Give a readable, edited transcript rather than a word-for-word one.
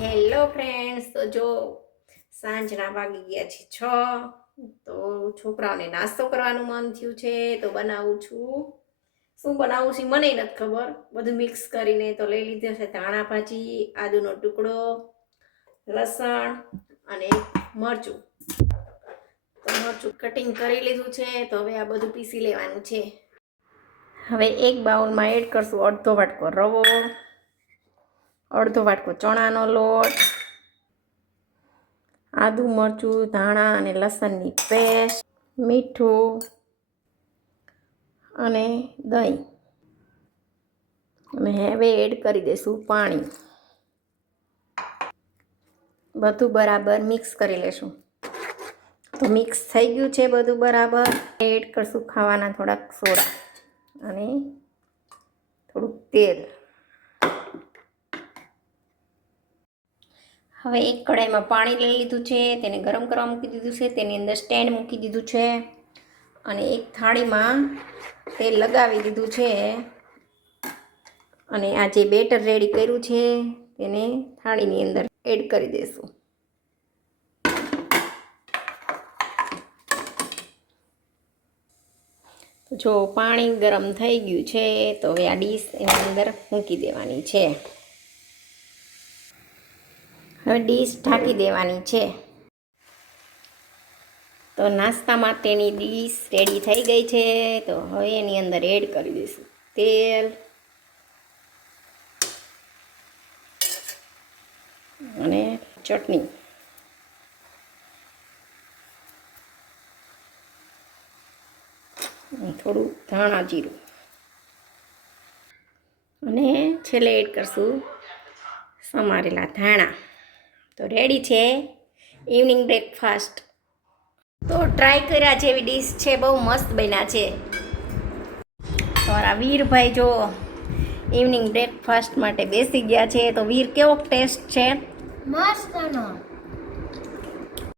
Hello friends, તો જો સાંજના વાગી ગયા છે 6. તો છોકરાઓને નાસ્તો કરવાનું મન થયું છે તો બનાવું છું. શું બનાવું છે મને નથી ખબર. બધું મિક્સ કરીને તો લઈ લીધો છે ધાણા ભાજી, આદુનો ટુકડો, લસણ અને મરચું. તો મરચું કટિંગ કરી લીધું છે. તો હવે આ બધું પીસી લેવાનું છે. હવે એક બાઉલમાં એડ કરશું અડધો વાટકો રવો, અડધો વાટકો ચણાનો લોટ, આદુ મરચું ધાણા અને લસણની પેસ્ટ, મીઠું અને દહીં. અને હવે એડ કરી દઈશું પાણી. બધું બરાબર મિક્સ કરી લેશું. તો મિક્સ થઈ ગયું છે બધું બરાબર. એડ કરશું ખાવાના થોડાક સોડા અને થોડુંક તેલ. હવે એક કઢાઈમાં પાણી લઈ લીધું છે, તેને ગરમ કરવા મૂકી દીધું છે. તેની અંદર સ્ટેન્ડ મૂકી દીધું છે અને એક થાળીમાં તેલ લગાવી દીધું છે. અને આ જે બેટર રેડી કર્યું છે તેને થાળીની અંદર એડ કરી દઈશું. જો પાણી ગરમ થઈ ગયું છે તો હવે આ ડીશ એની અંદર મૂકી દેવાની છે. હવે ડીશ ઢાંકી દેવાની છે. તો નાસ્તા માટેની ડીશ રેડી થઈ ગઈ છે. તો હવે એની અંદર એડ કરી દઈશું તેલ અને ચટણી. થોડું ધાણા જીરું અને છેલ્લે એડ કરશું સમારેલા ધાણા. તો રેડી છે ઇવનિંગ બ્રેકફાસ્ટ. તો ટ્રાય કર્યા જેવી ડીશ છે, બહુ મસ્ત બન્યા છે. તમારા વીરભાઈ જો ઇવનિંગ બ્રેકફાસ્ટ માટે બેસી ગયા છે. તો વીર, કેવો ટેસ્ટ છે? મસ્તનો.